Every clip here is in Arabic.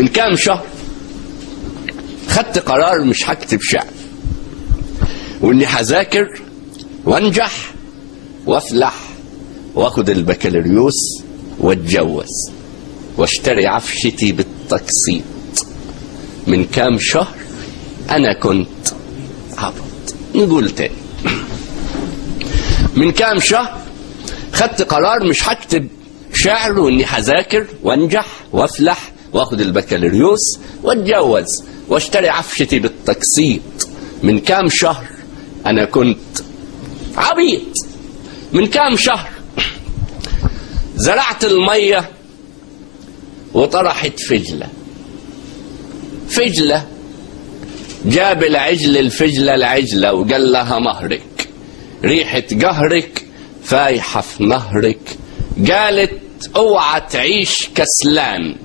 من كام شهر خدت قرار مش هكتب شعر، واني هذاكر وانجح وافلح واخد البكالوريوس واتجوز واشتري عفشتي بالتقسيط. من كام شهر انا كنت عبط. نقول تاني، من كام شهر خدت قرار مش هكتب شعر، واني هذاكر وانجح وافلح واخد البكالوريوس واتجوز واشتري عفشتي بالتقسيط. من كام شهر انا كنت عبيط. من كام شهر زرعت المية وطرحت فجلة. فجلة جاب العجل الفجلة العجلة وقال لها مهرك، ريحة قهرك فايحة في نهرك. قالت اوعى تعيش كسلان،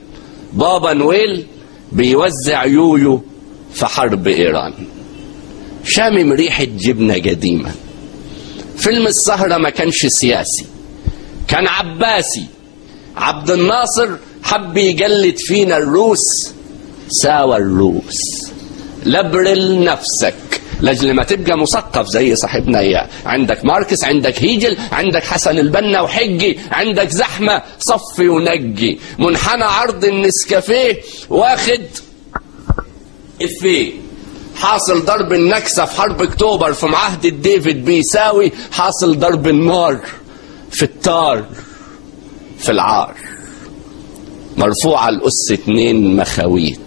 بابا نويل بيوزع يويو في حرب ايران. شامم ريحة جبنة قديمة. فيلم السهرة ما كانش سياسي، كان عباسي. عبد الناصر حب يجلد فينا الروس، ساوى الروس. لبرل نفسك لاجل ما تبقى مثقف زي صاحبنا اياه. عندك ماركس، عندك هيجل، عندك حسن البنا وحجي، عندك زحمه صفي ونجي. منحنى عرض النسكافيه واخد افيه. حاصل ضرب النكسه في حرب اكتوبر في معاهده ديفيد بيساوي حاصل ضرب النار في التار في العار. مرفوعه الاس 2 مخاويت،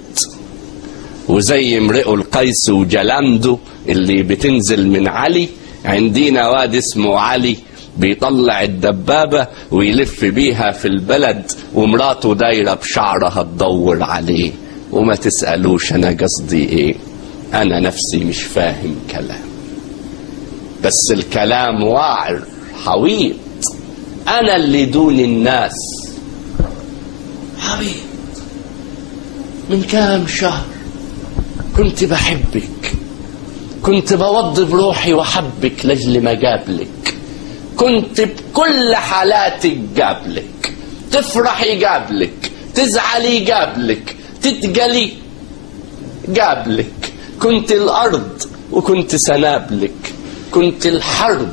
وزي امرئ القيس وجلامده اللي بتنزل من علي، عندنا واد اسمه علي بيطلع الدبابة ويلف بيها في البلد، ومراته دايرة بشعرها تدور عليه. وما تسألوش أنا قصدي إيه، أنا نفسي مش فاهم كلام، بس الكلام واعر حويط. أنا اللي دون الناس حويط. من كام شهر كنت بحبك، كنت بوضب روحي وحبك لاجل ما جابلك. كنت بكل حالاتك جابلك، تفرحي جابلك، تزعلي جابلك، تتجلي جابلك. كنت الأرض وكنت سنابلك، كنت الحرب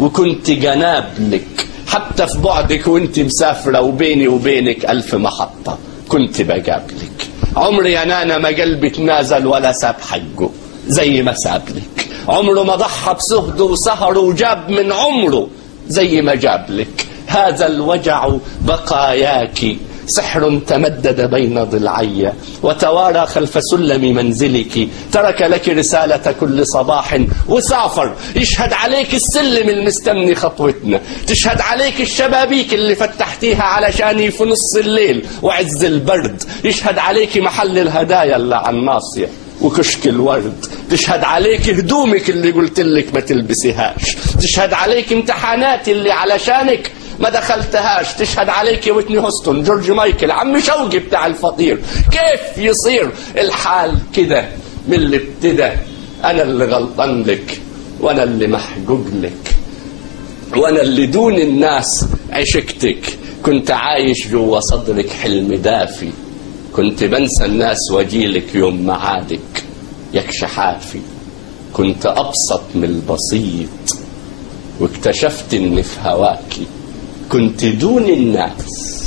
وكنت جنابلك. حتى في بعدك وانت مسافرة وبيني وبينك 1000 محطة كنت بجابلك. عمري يا نانا ما قلبي تنازل ولا ساب حقه زي ما سابلك. عمره ما ضحى بسهده وسهره وجاب من عمره زي ما جابلك. هذا الوجع بقاياك، سحر تمدد بين ضلعي وتوارى خلف سلم منزلك. ترك لك رسالة كل صباح وسافر، يشهد عليك السلم المستني خطوتنا، تشهد عليك الشبابيك اللي فتحتيها علشاني في نص الليل وعز البرد، يشهد عليك محل الهدايا اللي على الناصية وكشك الورد، تشهد عليك هدومك اللي قلت لك ما تلبسيهاش، تشهد عليك امتحانات اللي علشانك ما دخلتهاش، تشهد عليك ويتني هوستون، جورج مايكل، عم شوقي بتاع الفطير. كيف يصير الحال كده من اللي ابتدى؟ انا اللي غلطان لك، وانا اللي محجوج لك، وانا اللي دون الناس عشقتك. كنت عايش جوا صدرك حلم دافي، كنت بنسى الناس واجيلك يوم معادك يكش حافي. كنت ابسط من البسيط واكتشفت ان في هواكي كنت دون الناس